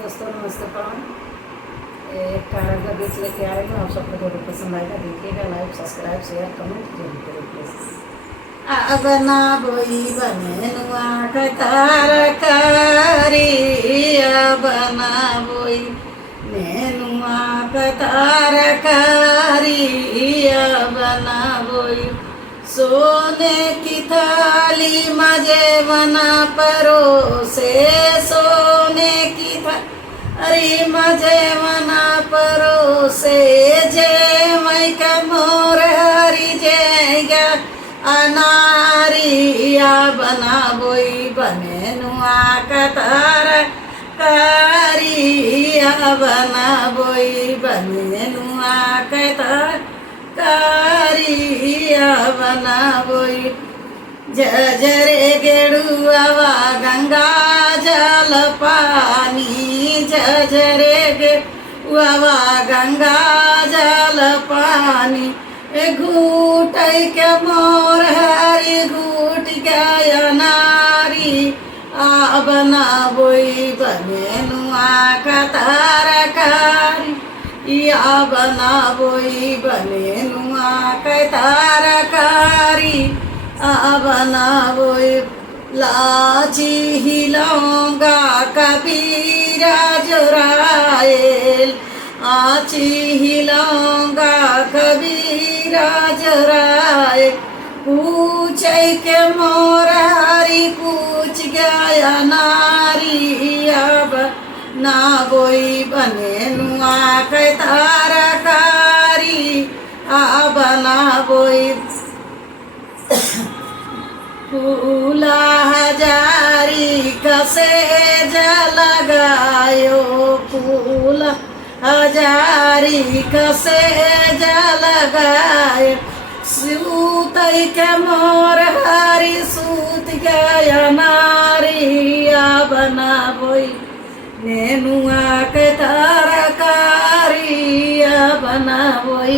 दोस्तों नमस्ते प्रणाम। एक कारण का बीच लेके आ रही हूँ। आप सबको जरूर पसंद आएगा, देखिएगा। लाइक सब्सक्राइब शेयर कमेंट जरूर करें प्लीज। बना बोई बने नुआ कतार कारी बना बोई नेनुआ कतार कारी बना बोई सोने की थाली मजे बना परोसे सोने की थाली अरे मजे मना परोसे जे मई का मोर हरी जेगा अनारिया बना बोई बने नुआ कतार कारिया बना बोई बने नुआ कतार कारिया बना बोई जजरे गेड़ुआ गंगा जल पानी जजरे गेड़ुआ गंगा जल पानी घूट के मोर हरी घूट गया नारी आ बना बोई बने नुआ कतार कारी या बना बोई बने नुआ कतार कारी आ बना बोई लाची हिलौंगा कबीरा जोराएल आची हिलौंगा कबीरा जोराए पूछ के मोरारी पूछ गया नारी अब ना बोई बने नुआ कतार कारी आ बना बोई फूला हजारी कसे जलगायो फूल हजारी कसे जलगायो सूत के मोर हरी सूत गया नारिया बना बोई नेनुआ के तरकारिया बना बोई।